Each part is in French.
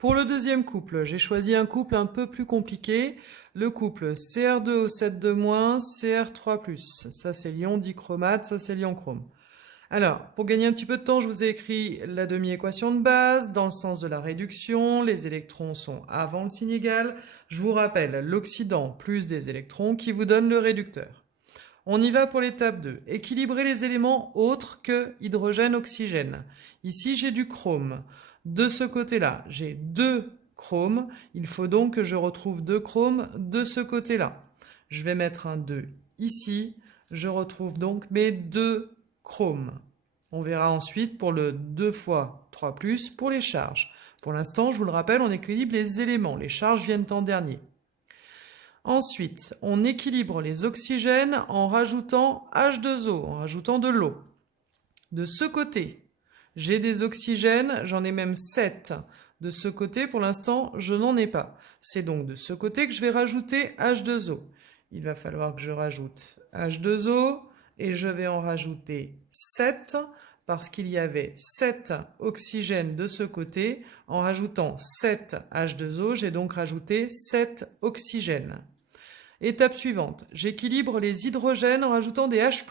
Pour le deuxième couple, j'ai choisi un couple un peu plus compliqué. Le couple Cr2O7-, Cr3+. Ça, c'est l'ion dichromate, ça, c'est l'ion chrome. Alors, pour gagner un petit peu de temps, je vous ai écrit la demi-équation de base dans le sens de la réduction. Les électrons sont avant le signe égal. Je vous rappelle l'oxydant plus des électrons qui vous donne le réducteur. On y va pour l'étape 2. Équilibrer les éléments autres que hydrogène-oxygène. Ici, j'ai du chrome. De ce côté-là, j'ai 2 chromes. Il faut donc que je retrouve 2 chromes de ce côté-là. Je vais mettre un 2 ici. Je retrouve donc mes 2 chromes. On verra ensuite pour le 2 fois 3+, pour les charges. Pour l'instant, je vous le rappelle, on équilibre les éléments. Les charges viennent en dernier. Ensuite, on équilibre les oxygènes en rajoutant H2O, en rajoutant de l'eau. De ce côté, j'ai des oxygènes, j'en ai même 7. De ce côté, pour l'instant, je n'en ai pas. C'est donc de ce côté que je vais rajouter H2O. Il va falloir que je rajoute H2O et je vais en rajouter 7 parce qu'il y avait 7 oxygènes de ce côté. En rajoutant 7 H2O, j'ai donc rajouté 7 oxygènes. Étape suivante, j'équilibre les hydrogènes en rajoutant des H+.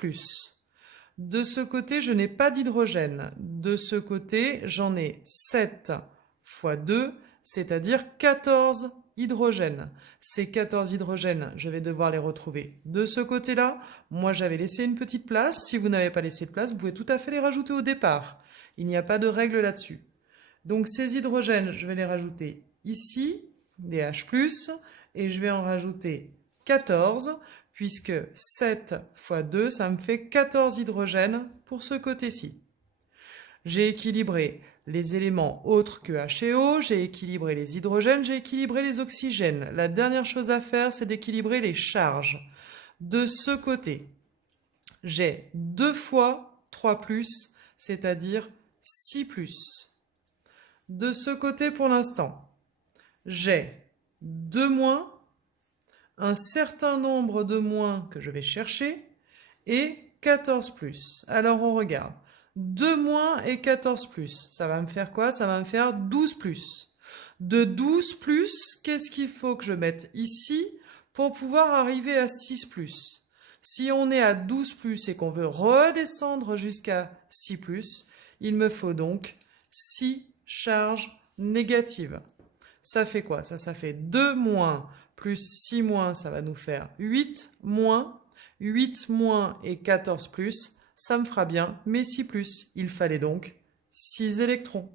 De ce côté, je n'ai pas d'hydrogène. De ce côté, j'en ai 7 fois 2, c'est-à-dire 14 hydrogènes. Ces 14 hydrogènes, je vais devoir les retrouver de ce côté-là. Moi, j'avais laissé une petite place. Si vous n'avez pas laissé de place, vous pouvez tout à fait les rajouter au départ. Il n'y a pas de règle là-dessus. Donc, ces hydrogènes, je vais les rajouter ici, des H+, et je vais en rajouter 14, puisque 7 fois 2, ça me fait 14 hydrogènes pour ce côté-ci. J'ai équilibré les éléments autres que H et O, j'ai équilibré les hydrogènes, j'ai équilibré les oxygènes. La dernière chose à faire, c'est d'équilibrer les charges. De ce côté, j'ai 2 fois 3+, c'est-à-dire 6+. De ce côté, pour l'instant, j'ai 2 moins, un certain nombre de moins que je vais chercher, et 14+. Alors on regarde. 2 moins et 14+. Ça va me faire quoi? Ça va me faire 12+. De 12+, qu'est-ce qu'il faut que je mette ici pour pouvoir arriver à 6+? Si on est à 12+ et qu'on veut redescendre jusqu'à 6+, il me faut donc 6 charges négatives. Ça fait quoi? Ça fait 2 moins plus 6 moins, ça va nous faire 8 moins. 8 moins et 14+, ça me fera bien mes 6+. Il fallait donc 6 électrons.